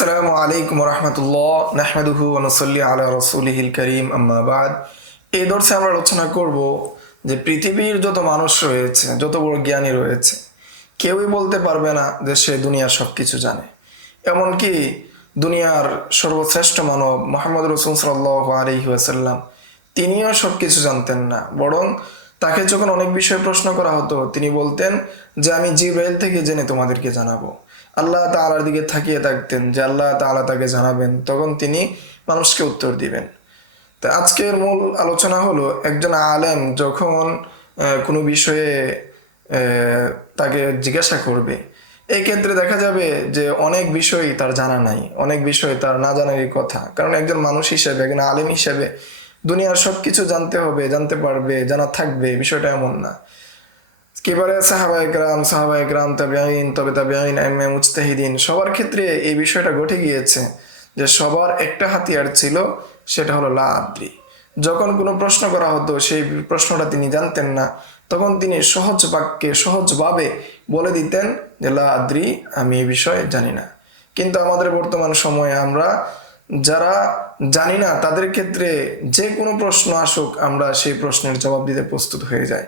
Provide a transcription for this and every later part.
আসসালামু আলাইকুম রহমতুল্লাহ নাহমাদুহু ওয়া নুসাল্লি আলা রাসূলিহিল কারীম আম্মা বাদ। এই দর্শে আমরা আলোচনা করব যে পৃথিবীর যত মানুষ রয়েছে, যত বড় জ্ঞানী রয়েছে, কেউই বলতে পারবে না যে সে দুনিয়ার সব কিছু জানে। এমনকি দুনিয়ার সর্বশ্রেষ্ঠ মানব মুহাম্মদ রাসূল সাল্লাল্লাহু আলাইহি ওয়াসাল্লাম তিনিও সব কিছু জানতেন না। বরং তাকে যখন অনেক বিষয়ে প্রশ্ন করা হতো তিনি বলতেন যে আমি জিবরাইল থেকে জেনে তোমাদেরকে জানাবো। আল্লাহ তাআলার দিকে তাকিয়ে থাকতেন যে আল্লাহ তাআলা তাকে জানাবেন, তখন তিনি মানুষকে উত্তর দিবেন। তো আজকের মূল আলোচনা হলো একজন আলেম যখন কোনো বিষয়ে তাকে জিজ্ঞাসা করবে, এই ক্ষেত্রে দেখা যাবে যে অনেক বিষয় তার জানা নাই, অনেক বিষয় তার না জানারই কথা। কারণ একজন মানুষ হিসেবে, একজন আলেম হিসেবে দুনিয়ার সব কিছু জানতে হবে, জানতে পারবে, জানা থাকবে, বিষয়টা এমন না। একেবারে সাহাবায়ে কেরাম তাবেঈন, তবে তাবেঈন, আইম্মায়ে মুজতাহিদিন সবার ক্ষেত্রে এই বিষয়টা ঘটে গিয়েছে যে সবার একটা হাতিয়ার ছিল, সেটা হলো লা আদ্রি। যখন কোনো প্রশ্ন করা হতো সেই প্রশ্নটা তিনি জানতেন না, তখন তিনি সহজ বাক্যে সহজভাবে বলে দিতেন যে লা আদ্রি, আমি এই বিষয়ে জানি না। কিন্তু আমাদের বর্তমান সময়ে আমরা যারা জানি না তাদের ক্ষেত্রে যে কোনো প্রশ্ন আসুক আমরা সেই প্রশ্নের জবাব দিতে প্রস্তুত হয়ে যাই।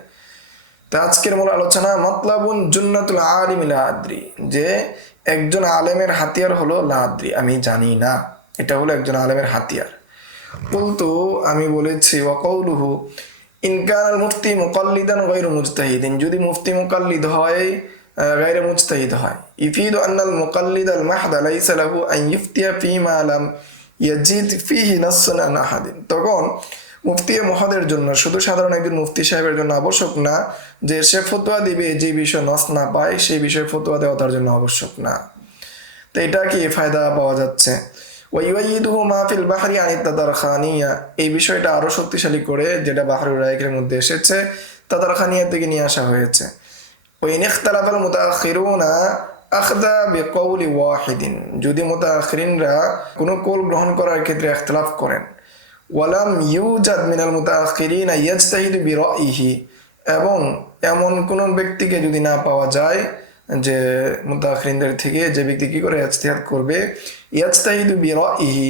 তো আজকের মূল আলোচনা মাতলাবুন জুন্নাতুল আলিম লা আদ্রি, যে একজন আলেমের হাতিয়ার হলো লা আদ্রি, আমি জানি না। এটা হলো একজন আলেমের হাতিয়ার। বলতো আমি বলেছি ওয়াকাউলুহু ইন কানাল মুফতি মুকাল্লিদান গায়রু মুজতাহিদিন, যদি মুফতি মুকাল্লিদ হয় গায়রু মুজতাহিদ হয়, ইফিদু আন্নাল মুকাল্লিদাল মাহদা লাইসা লাহু আন ইফতিয়া ফীমা লাম ইয়াজিদ ফীহি নাসসুন আন আহাদিন। তখন মুফতি মহোদয়ের জন্য, শুধু সাধারণ একজন মুফতি সাহেবের জন্য আবশ্যক না যে সে ফতোয়া দিবে যে বিষয় নস না পায় সেই বিষয়ে ফতোয়া দেওয়া তার জন্য আবশ্যক না। তো এটা কি ফায়দা পাওয়া যাচ্ছে। ওয়াইয়িদুহু মা ফিল বাহরি আনিত তাদারখানিয়া, এই বিষয়টা আরো শক্তিশালী করে যেটা বাহরুর রায়কের মধ্যে এসেছে, তাদারখানিয়া থেকে নিয়ে আসা হয়েছে। ওয়াইন ইখতালাফাল মুতাআখিরুনা আখদা বিকওলি ওয়াহিদিন, যদি মুতাআখিরিনরা কোনো কৌল গ্রহণ করার ক্ষেত্রে ইখতিলাফ করেন, ওয়ালাম ইউজাদ মিনাল মুতাআখিরিনা ইয়াজতাহিদু বিরাইহি, এবং এমন কোন ব্যক্তিকে যদি না পাওয়া যায় যে মুতাআখিরিনদের থেকে যে ব্যক্তি কি করে ইজতিহাদ করবে, ইয়াজতাহিদু বিরাইহি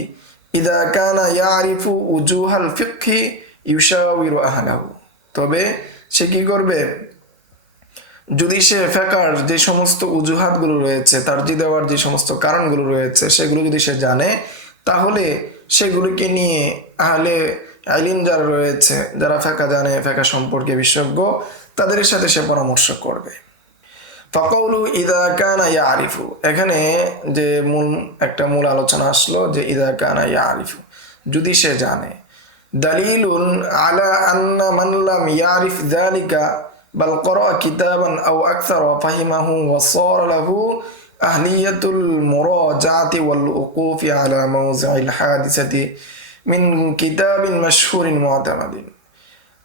ইযা কানা ইয়ারিফু উজুহাল ফিকহি ইউশাওয়িরু আহলাহু, তবে সে কি করবে, যদি সে ফিকহের যে সমস্ত উজুহাতগুলো রয়েছে, তারজি দেওয়ার যে সমস্ত কারণগুলো রয়েছে সেগুলো যদি সে জানে, তাহলে সেগুলোকে নিয়ে আহলে ইলম যারা রয়েছে, যারা ফিকহ জানে, ফিকহ সম্পর্কে বিশেষজ্ঞ, তাদের সাথে সে পরামর্শ করবে। ফাকাউলু ইযা কানা ইয়ারিফু, এখানে যে মূল আলোচনা আসলো যে ইযা কানা ইয়ারিফু, যদি সে জানে। দালিলুন আলা আন্না মান লাম ইয়ারিফ যালিকা বাল ক্বারা কিতাবান আও আকসার ওয়া ফাহিমাহু ওয়া সারা লাহু আহলিয়াতুল মুরাজাআতি ওয়াল উকুফি আলা মাওযি'il হাদিসাতি মিন কিতাবিন মাশহুরিন মু'তামাদিন।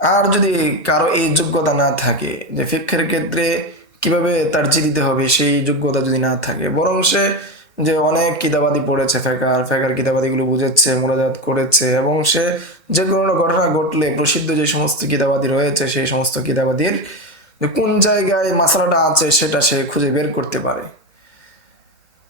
আর যদি কারো এই যোগ্যতা না থাকে যে ফিকহের ক্ষেত্রে কিভাবে তারজিহ দিতে হবে, সেই যোগ্যতা যদি না থাকে, বরং সে যে অনেক কিতাবাদি পড়েছে, ফেকার কিতাবাদিগুলো বুঝেছে, মুরাজাত করেছে, এবং সে যে কোনো ঘটনা ঘটলে প্রসিদ্ধ যে সমস্ত কিতাবাদি রয়েছে সেই সমস্ত কিতাবাদির কোন জায়গায় মাসালাটা আছে সেটা সে খুঁজে বের করতে পারে।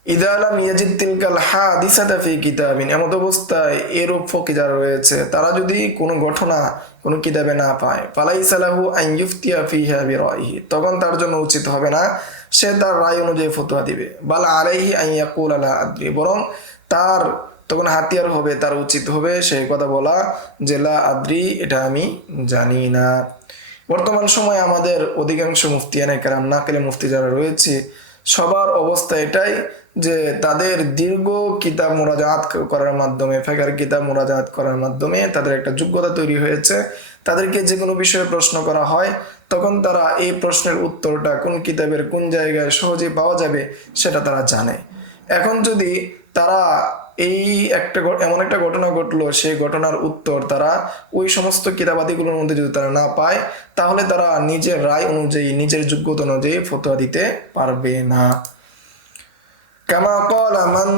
ইযা লাম ইয়াজিদ তিলকাল হাদিসাতা ফি কিতাবিন, এমত অবস্থায় এরূপ ফকি যারা রয়েছে তারা যদি কোনো ঘটনা কোনো কিতাবে না পায়, ফালাইসা লাহু আন ইফতিয়া ফিহা বিরাইহি, তখন তার জন্য উচিত হবে না সে তার রায় অনুযায়ী ফতোয়া দিবে। বাল আলাইহি আন ইয়াকুলা লা আদ্রি, বরং তার তখন হাতিয়ার হবে, তার উচিত হবে সেই কথা বলা যে লা আদ্রি, এটা আমি জানি না। বর্তমান সময়ে আমাদের অধিকাংশ মুফতিয়ানে কেরাম, নাকেলে মুফতি যারা রয়েছে, সবার অবস্থা এটাই যে তাদের দীর্ঘ কিতাব মুরাজাত করার মাধ্যমে, ফিকহের কিতাব মুরাজাত করার মাধ্যমে তাদের একটা যোগ্যতা তৈরি হয়েছে। তাদেরকে যে কোনো বিষয়ে প্রশ্ন করা হয় তখন তারা এই প্রশ্নের উত্তরটা কোন কিতাবের কোন জায়গায় সহজেই পাওয়া যাবে সেটা তারা জানে। এখন যদি তারা এমন একটা ঘটনা ঘটলো, সেই ঘটনার উত্তর তারা ওই সমস্ত কিতাবাদিগুলোর মধ্যে যদি তারা না পায়, তাহলে তারা নিজের রায় অনুযায়ী, নিজের যোগ্যতা অনুযায়ী ফতোয়া দিতে পারবে না। কামা ক্বালা মান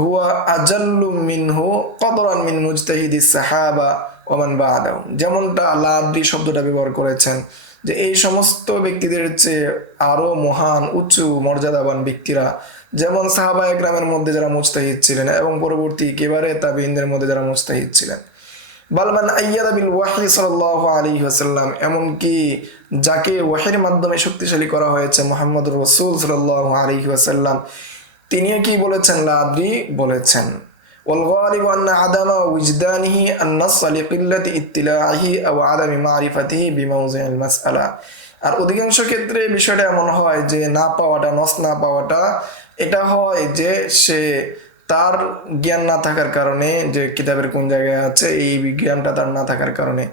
হুয়া আজাল্লু মিনহু কদরান মিন মুজতাহিদিস সাহাবা ওয়া মান বা'দাহু, যেমনটা লা আদ্রি শব্দটা ব্যবহার করেছেন যে এই সমস্ত ব্যক্তিদের চেয়ে আরো মহান উঁচু মর্যাদাবান ব্যক্তিরা যেমন সাহাবা একরামের মধ্যে যারা মুজতাহিদ ছিলেন এবং পরবর্তী একেবারে তাবিঈনদের মধ্যে যারা মুজতাহিদ ছিলেন। বালমান আইয়াদা বিল ওয়াহী সাল্লাল্লাহু আলাইহি ওয়াসাল্লাম, এমনকি যাকে ওয়াহির মাধ্যমে শক্তিশালী করা হয়েছে মুহাম্মদুর রাসূল সাল্লাল্লাহু আলাইহি ওয়াসাল্লাম, তিনিও কি বলেছেন? লা আদরি বলেছেন। ওয়াল গালিবু আন্না আদামা উজদানিহি আন-নাস লিকিল্লাতি ইত্তিলাহি আও আদামি মারিফাতিহি বিমাউযিল মাসআলা। আর অধিকাংশ ক্ষেত্রে বিষয়টা এমন হয় যে না পাওয়াটা, নস না পাওয়াটা, এটা হয় যে সে তার জ্ঞান না থাকার কারণে, যে কিতাবের কোন জায়গায় আছে এই জ্ঞানটা তার না থাকার কারণে,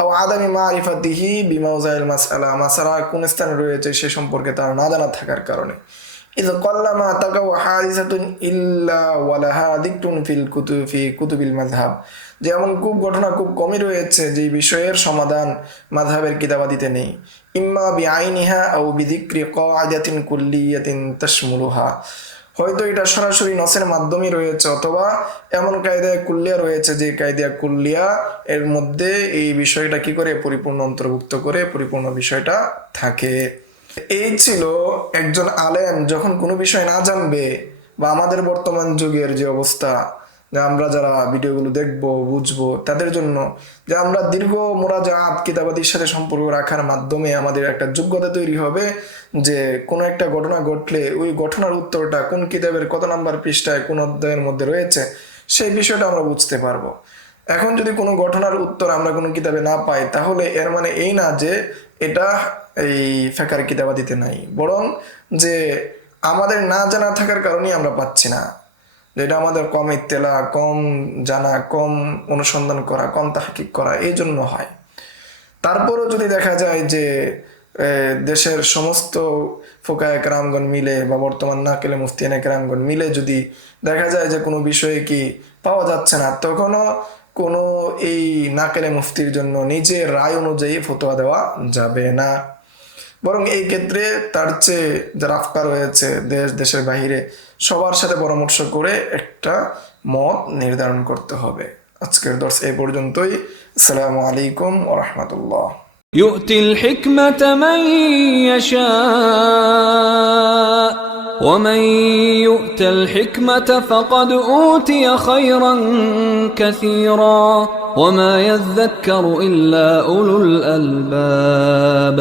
আও আদামি মারিফাতিহি বিমাউযিল মাসআলা, মাসআলা কোন স্থানে রয়েছে সে সম্পর্কে তার না জানা থাকার কারণে। ইয ক্বাল্লামা তাকাউ হাদিসাতুন ইল্লা ওয়ালাহা যিকরুন ফি কুতুবিল মাযহাব, যেমন খুব ঘটনা খুব কমই রয়েছে যে বিষয়ের সমাধান মাযহাবের কিতাবাদিতে নেই। ইম্মা বিআইনিহা আও বিযিকরি কায়দাতিন কুল্লিয়াতিন তাশমুলুহা, হয়তো এটা সরাসরি নসের মাধ্যমে রয়েছে, অথবা এমন কায়দায় কুল্লিয়া রয়েছে যে কায়দা কুল্লিয়া এর মধ্যে এই বিষয়টা কি করে পরিপূর্ণ অন্তর্ভুক্ত করে পরিপূর্ণ বিষয়টা থাকে। এই ছিল একজন আলেম যখন কোনো বিষয় না জানবে, বা আমাদের বর্তমান যুগের যে অবস্থা, যে আমরা যারা ভিডিওগুলো দেখবো বুঝবো তাদের জন্য, যে আমরা দীর্ঘ মুরাজাআত কিতাবাদির সাথে সম্পর্ক রাখার মাধ্যমে আমাদের একটা যোগ্যতা তৈরি হবে যে কোনো একটা ঘটনা ঘটলে ওই ঘটনার উত্তরটা কোন কিতাবের কত নাম্বার পৃষ্ঠায় কোন অধ্যায়ের মধ্যে রয়েছে সেই বিষয়টা আমরা বুঝতে পারবো। এখন যদি কোনো ঘটনার উত্তর আমরা কোনো কিতাবে না পাই, তাহলে এর মানে এই না যে এটা এই ফিকহের কিতাবাদিতে নাই, বরং যে আমাদের না জানা থাকার কারণেই আমরা পাচ্ছি না, যেটা আমাদের কম ইত্তেলা, কম জানা, কম অনুসন্ধান করা, কম তাহকিক করা, এই জন্য হয়। তারপরও যদি দেখা যায় যে দেশের সমস্ত ফুকায়ে কেরামগণ মিলে বা বর্তমান নাকেলে মুফতিয়ানে কেরামগণ মিলে যদি দেখা যায় যে কোনো বিষয়ে কি পাওয়া যাচ্ছে না, তখনও কোনো এই নাকেলে মুফতির জন্য নিজের রায় অনুযায়ী ফতোয়া দেওয়া যাবে না, বরং এই ক্ষেত্রে তার চেয়ে যারা আফকার রয়েছে দেশের বাহিরে সবার সাথে পরামর্শ করে একটা মত নির্ধারণ করতে হবে। আজকের দর্স এই পর্যন্তই। আসসালামু আলাইকুম ওয়া রাহমাতুল্লাহ। يؤتي الحكمة من يشاء ومن يؤت الحكمة فقد أوتي خيرا كثيرا وما يذكر إلا أولو الألباب.